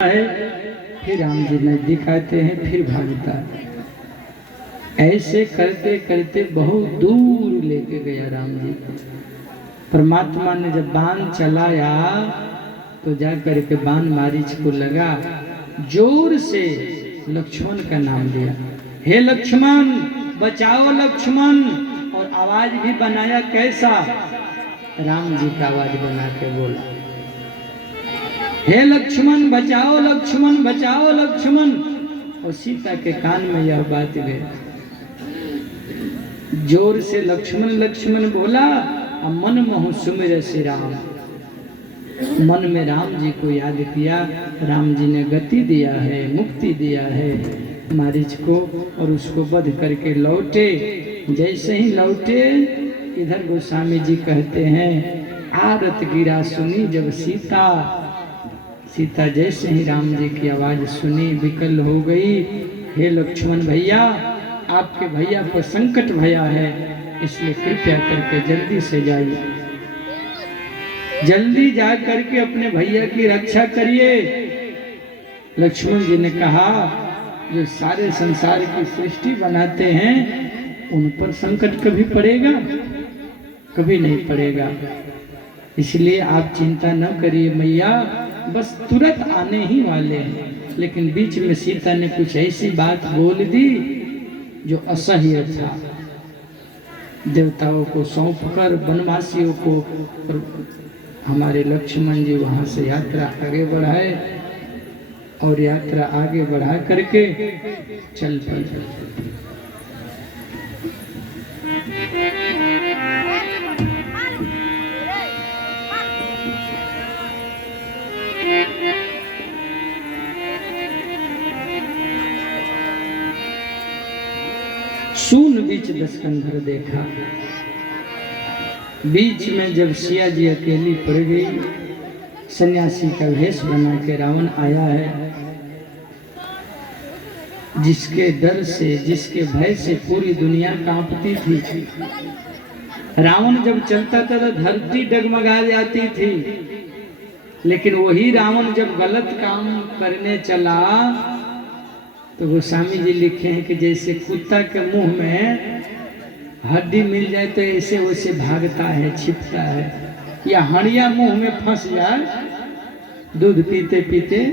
है, फिर राम जी नजदीक आते हैं, फिर भागता है। ऐसे करते करते बहुत दूर लेके गया राम जी को। परमात्मा ने जब बाण चलाया तो जाकर के बाण मारीच को लगा, जोर से लक्ष्मण का नाम लिया, हे लक्ष्मण बचाओ लक्ष्मण। और आवाज भी बनाया कैसा, राम जी का आवाज बना के बोला, हे लक्ष्मण बचाओ लक्ष्मण बचाओ लक्ष्मण। और सीता के कान में यह बात गई, जोर से लक्ष्मण लक्ष्मण बोला और मन मोह सुमिर श्री राम। मन में राम जी को याद किया, राम जी ने गति दिया है, मुक्ति दिया है मारीच को, और उसको वध करके लौटे। जैसे ही लौटे इधर गोस्वामी जी कहते हैं, आरत गिरा सुनी जब सीता। सीता जैसे ही राम जी की आवाज सुनी विकल हो गई। हे लक्ष्मण भैया, आपके भैया को संकट भया है, इसलिए कृपया करके जल्दी से जाइए, जल्दी जा करके अपने भैया की रक्षा करिए। लक्ष्मण जी ने कहा, जो सारे संसार की सृष्टि बनाते हैं उन पर संकट कभी पड़ेगा? कभी नहीं पड़ेगा। इसलिए आप चिंता न करिए मैया, बस तुरंत आने ही वाले हैं। लेकिन बीच में सीता ने कुछ ऐसी बात बोल दी जो असह्य था। देवताओं को सौंपकर वनवासियों को, हमारे लक्ष्मण जी वहां से यात्रा आगे बढ़ाए, और यात्रा आगे बढ़ा करके चल पड़े। सून बीच दशकंधर देखा। बीच में जब सिया जी अकेली पड़ गई, सन्यासी का वेश बना के रावण आया है, जिसके डर से, जिसके भय से पूरी दुनिया कांपती थी। रावण जब चलता था तो धरती डगमगा जाती थी, लेकिन वही रावण जब गलत काम करने चला तो गोस्वामी जी लिखे हैं कि जैसे कुत्ता के मुंह में हड्डी मिल जाए तो ऐसे वैसे भागता है, छिपता है, या हड़िया मुंह में फंस जाए दूध पीते पीते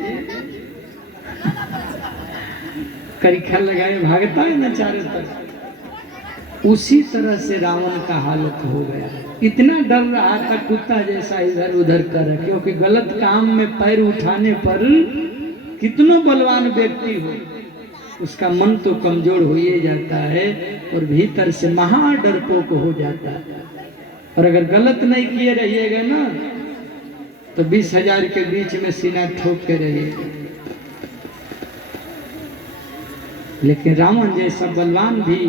करीखा लगाए भागता है ना चारों तरफ, उसी तरह से रावण का हालत हो गया। इतना डर रहा था कुत्ता जैसा इधर उधर कर, क्योंकि गलत काम में पैर उठाने पर कितना बलवान व्यक्ति हो, उसका मन तो कमजोर हो ही जाता है और भीतर से महा डरपोक हो जाता है। और अगर गलत नहीं किए रहिएगा ना तो 20,000 के बीच में सीना ठोक के रहिएगा। लेकिन रावण जैसा बलवान भी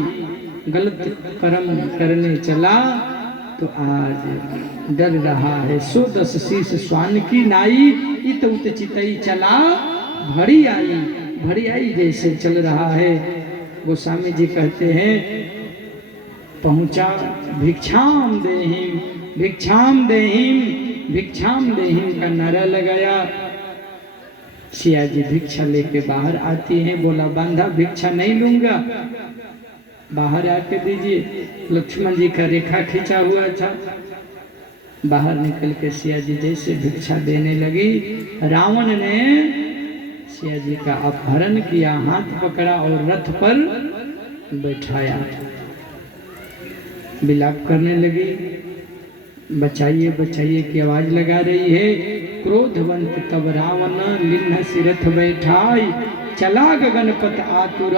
गलत कर्म करने चला तो आज डर रहा है। 110 शीश स्वान की नाई, इत उत चितई चला भड़ी आई। भड़ी आई जैसे चल रहा है। गोस्वामी जी कहते हैं, पहुंचा भिक्षाम देहिम भिक्षाम देहिम भिक्षाम देहिम का नारा लगाया। सिया जी भिक्षा लेके बाहर आती हैं, बोला बांधा भिक्षा नहीं लूंगा, बाहर आके दीजिए। लक्ष्मण जी का रेखा खींचा हुआ था। बाहर निकल के सिया जी जैसे भिक्षा देने लगी, रावण ने सिया जी का अपहरण किया, हाथ पकड़ा और रथ पर बैठाया। विलाप करने लगी, बचाइए बचाइए की आवाज लगा रही है। क्रोधवंत तब रावण लिन्ह सिरथ बैठाई, चला गगनपत आतुर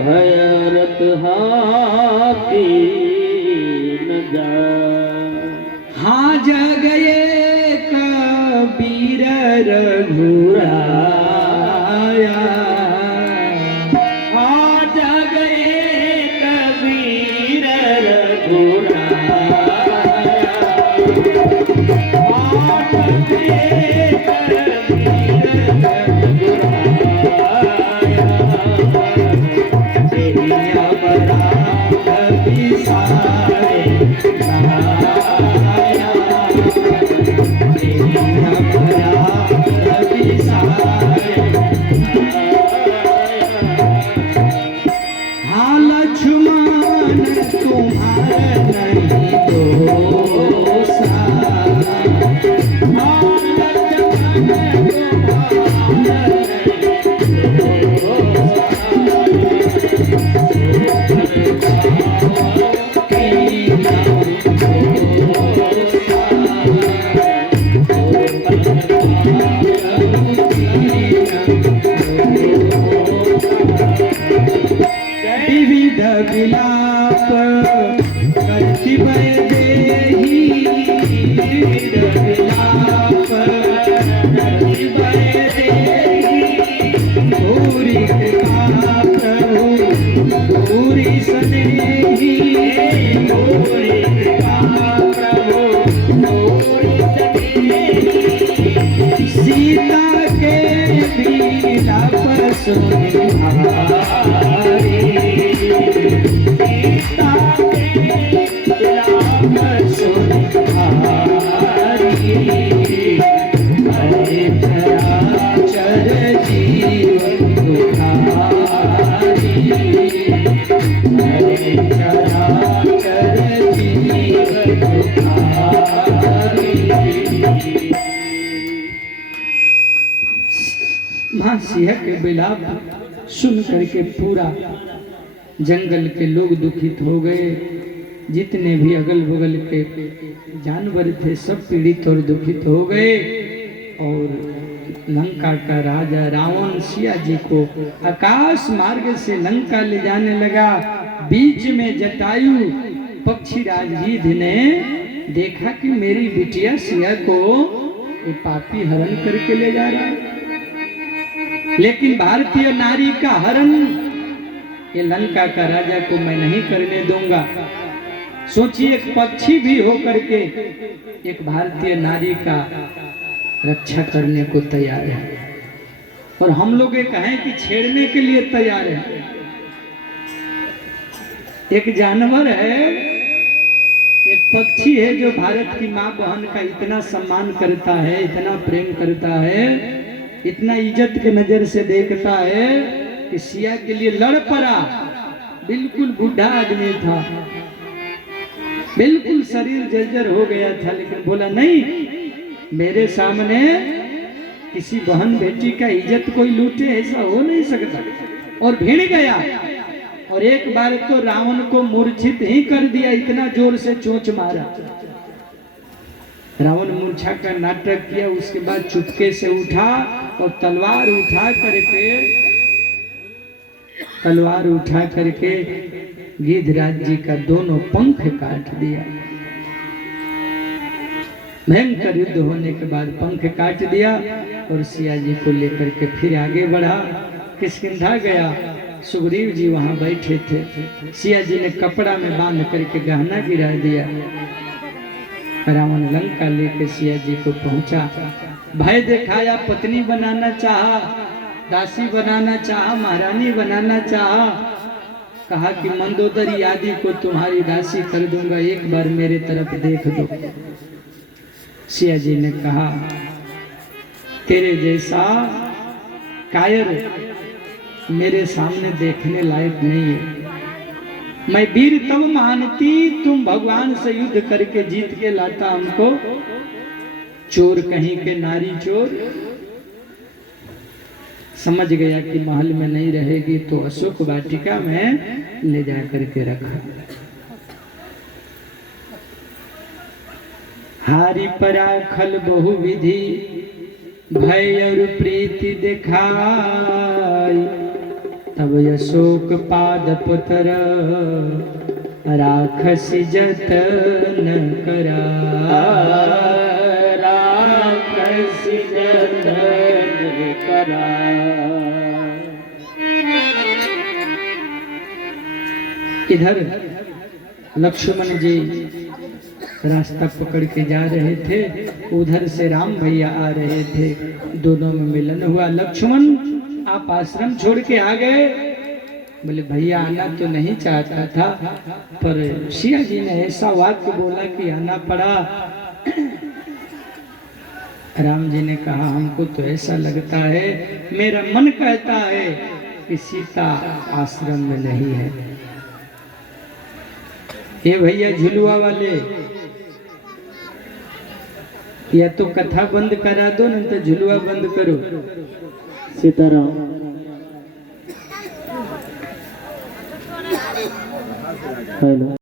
भयरत हाथी न जाए। हाँ जगये कबीर रघुराया, हाँ जगये कबीर रघुराया, हाँ जगये कबीर रघुराया। तेरिया बड़ा विसारे सहाया, तेरिया बड़ा विसारे सोनी हारी। सीता के राम सोनी हारी। हरे चराचर जीवन दुखारी। हरे चराचर जीवन दुखारी। मां सिंह के विलाप सुन करके पूरा जंगल के लोग दुखित हो गए। जितने भी अगल बगल के जानवर थे सब पीड़ित और दुखित हो गए। और लंका का राजा रावण सिया जी को आकाश मार्ग से लंका ले जाने लगा। बीच में जटायु पक्षीराज गिद्ध ने देखा कि मेरी बिटिया सिया को ये पापी हरण करके ले जा रहा है। लेकिन भारतीय नारी का हरण ये लंका का राजा को मैं नहीं करने दूंगा। सोचिए एक पक्षी भी होकर के एक भारतीय नारी का रक्षा करने को तैयार है और हम लोग ये कहें कि छेड़ने के लिए तैयार है। एक जानवर है, एक पक्षी है जो भारत की मां बहन का इतना सम्मान करता है, इतना प्रेम करता है, इतना इज्जत की नजर से देखता है कि सिया के लिए लड़ पड़ा। बिल्कुल बूढ़ा आदमी था, बिल्कुल शरीर जर्जर हो गया था, लेकिन बोला नहीं, मेरे सामने किसी बहन बेटी का इज्जत कोई लूटे ऐसा हो नहीं सकता। और भिड़ गया और एक बार तो रावण को मूर्छित ही कर दिया, इतना जोर से चोंच मारा। रावण मूर्छा का नाटक किया। उसके बाद चुपके से उठा और तलवार उठा करके गिद्धराज जी का दोनों पंख काट दिया। भयंकर युद्ध होने के बाद पंख काट दिया और सिया जी को लेकर के फिर आगे बढ़ा। किष्किंधा गया, सुग्रीव जी वहां बैठे थे। सिया जी ने कपड़ा में बांध करके गहना गिरा दिया। रावण लंका लेके सिया जी को पहुंचा। भय दिखाया, पत्नी बनाना चाहा, दासी बनाना चाहा, महारानी बनाना चाहा। कहा कि मंदोदरी आदि को तुम्हारी दासी कर दूंगा, एक बार मेरे तरफ देख दो। सिया जी ने कहा तेरे जैसा कायर मेरे सामने देखने लायक नहीं है। मैं वीर तब मानती, तुम भगवान से युद्ध करके जीत के लाता हमको। चोर कहीं के नारी चोर। समझ गया कि महल में नहीं रहेगी तो अशोक वाटिका में ले जा करके रखा। हारी पराखल बहुविधि भय और प्रीति दिखाई। तब अशोक पाद पुत्र राखसी जतन करा। राखसी जतन करा। इधर लक्ष्मण जी रास्ता पकड़ के जा रहे थे, उधर से राम भैया आ रहे थे। दोनों में मिलन हुआ। लक्ष्मण आप आश्रम छोड़ के आ गए। बोले भैया आना तो नहीं चाहता था, पर सिया जी ने ऐसा वाक्य बोला कि आना पड़ा। राम जी ने कहा हमको तो ऐसा लगता है, मेरा मन कहता है कि सीता आश्रम में नहीं है। ये भैया झुलुआ वाले, या तो कथा बंद करा दो न तो झुलुआ बंद करो। सीताराम। हेलो।